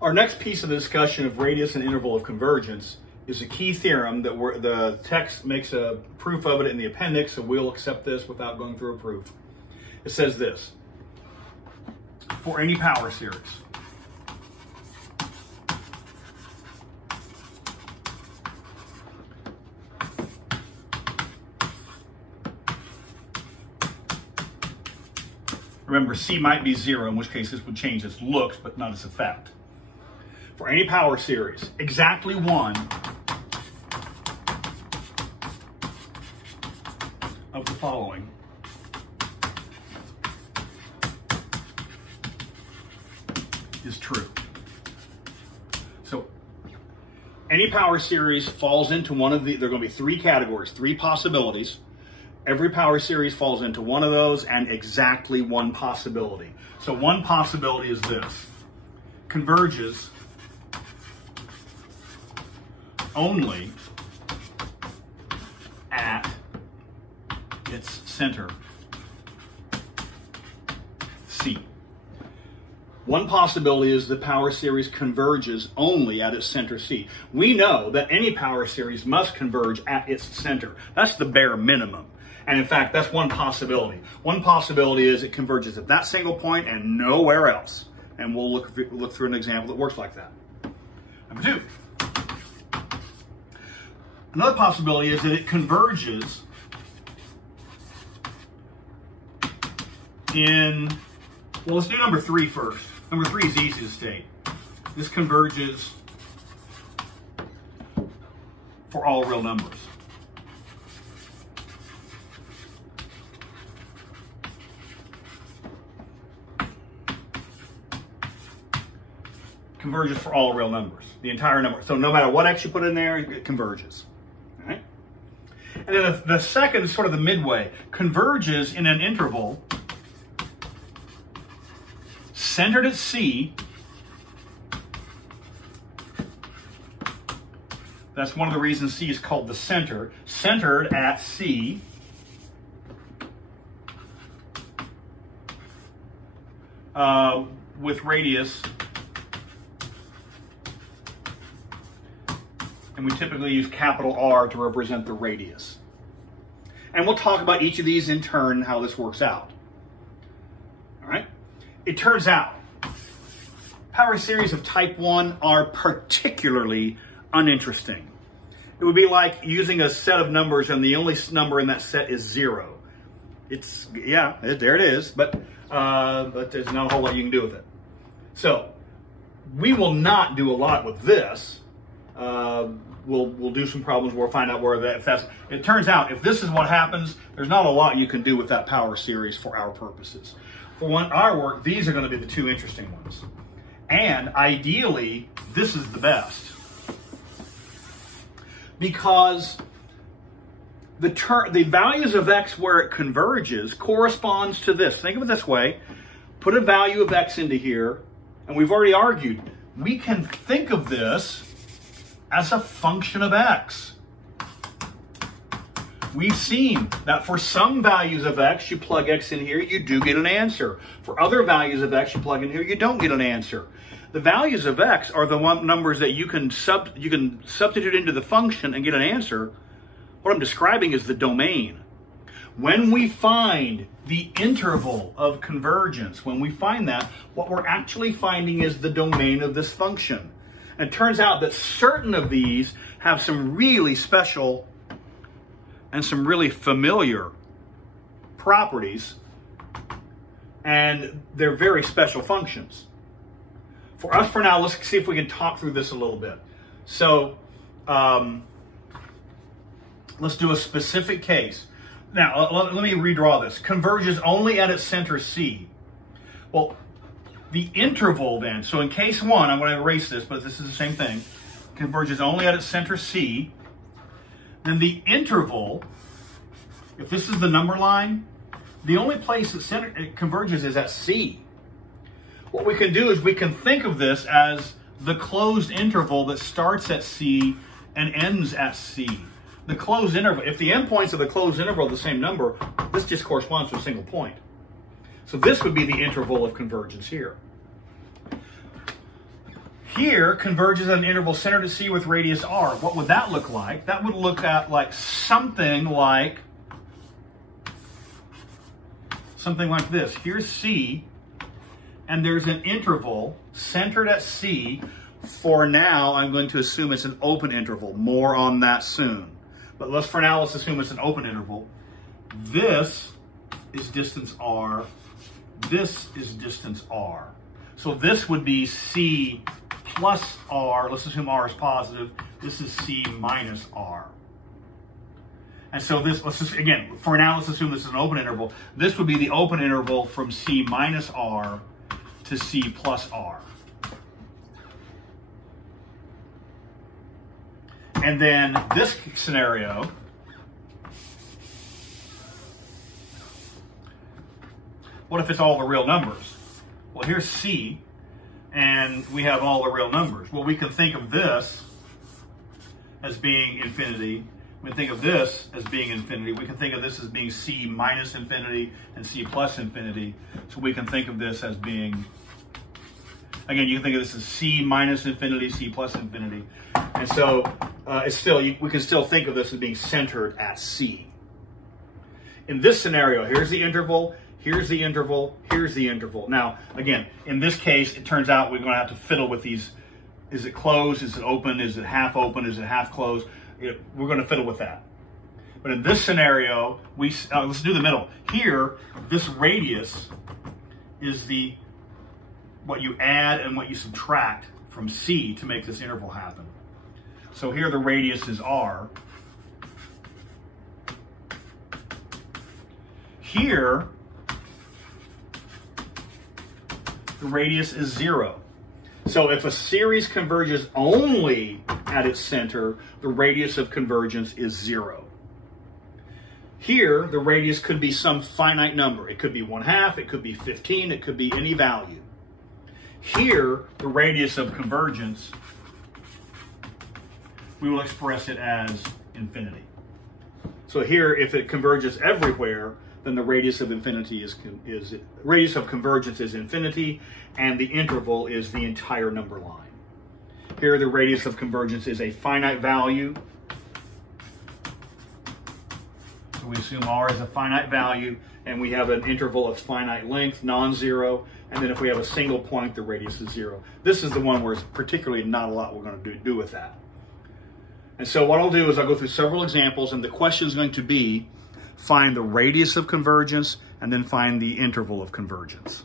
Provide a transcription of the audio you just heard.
Our next piece of the discussion of radius and interval of convergence is a key theorem that the text makes a proof of it in the appendix, so we'll accept this without going through a proof. It says this: for any power series, remember, C might be 0, in which case this would change its looks, but not its effect. For any power series, exactly one of the following is true. So, any power series falls into one of the, there are going to be 3 categories, 3 possibilities. Every power series falls into one of those, and exactly one possibility. So one possibility is this: converges only at its center, C. One possibility is the power series converges only at its center, C. We know that any power series must converge at its center. That's the bare minimum. And in fact, that's one possibility. One possibility is it converges at that single point and nowhere else. And we'll look through an example that works like that. Number 2. Another possibility is that it converges in, well, let's do number 3 first. Number 3 is easy to state. This converges for all real numbers. Converges for all real numbers, the entire number. So no matter what x you put in there, it converges. All right? And then the second is sort of the midway. Converges in an interval centered at C. That's one of the reasons C is called the center. Centered at C. With radius. And we typically use capital R to represent the radius. And we'll talk about each of these in turn, how this works out. All right? It turns out power series of type 1 are particularly uninteresting. It would be like using a set of numbers and the only number in that set is 0. It's, yeah, there it is, but there's not a whole lot you can do with it. So we will not do a lot with this. We'll do some problems where we'll find out where that, it turns out if this is what happens, there's not a lot you can do with that power series for our purposes. For our work, these are going to be the 2 interesting ones. And ideally, this is the best. Because the values of x where it converges corresponds to this. Think of it this way. Put a value of x into here, and we've already argued, we can think of this as a function of x. We've seen that for some values of x, you plug x in here, you do get an answer. For other values of x you plug in here, you don't get an answer. The values of x are the numbers that you can substitute into the function and get an answer. What I'm describing is the domain. When we find the interval of convergence, when we find that, what we're actually finding is the domain of this function. And it turns out that certain of these have some really special and some really familiar properties, and they're very special functions. For us for now, let's see if we can talk through this a little bit. So let's do a specific case. Now, let me redraw this. Converges only at its center C. Well, the interval then, so in case 1, I'm going to erase this, but this is the same thing. Converges only at its center C. Then the interval, if this is the number line, the only place it converges is at C. What we can do is we can think of this as the closed interval that starts at C and ends at C. The closed interval, if the endpoints of the closed interval are the same number, this just corresponds to a single point. So this would be the interval of convergence here. Here converges at an interval centered at C with radius r. What would that look like? That would look at like something like this. Here's C, and there's an interval centered at C. For now, I'm going to assume it's an open interval. More on that soon. But for now, let's assume it's an open interval. This is distance r. This is distance r. So this would be C plus r. Let's assume r is positive. This is C minus r. And so this, let's just, again, for now, let's assume this is an open interval. This would be the open interval from C minus r to C plus r. And then this scenario, what if it's all the real numbers? Well, here's C, and we have all the real numbers. Well, we can think of this as being infinity. We can think of this as being infinity. We can think of this as being C minus infinity and C plus infinity. So we can think of this as being, again, you can think of this as C minus infinity, C plus infinity. And so it's still, we can still think of this as being centered at C. In this scenario, here's the interval, here's the interval, here's the interval. Now, again, in this case, it turns out we're going to have to fiddle with these. Is it closed? Is it open? Is it half open? Is it half closed? We're going to fiddle with that. But in this scenario, let's do the middle. Here, this radius is what you add and what you subtract from C to make this interval happen. So here the radius is r. Here, the radius is 0. So if a series converges only at its center, the radius of convergence is 0. Here, the radius could be some finite number. It could be 1/2, it could be 15, it could be any value. Here, the radius of convergence, we will express it as infinity. So here, if it converges everywhere, then the radius of radius of convergence is infinity, and the interval is the entire number line. Here, the radius of convergence is a finite value. So we assume r is a finite value, and we have an interval of finite length, non-zero, and then if we have a single point, the radius is 0. This is the one where it's particularly not a lot we're going to do with that. And so what I'll do is I'll go through several examples, and the question is going to be, find the radius of convergence, and then find the interval of convergence.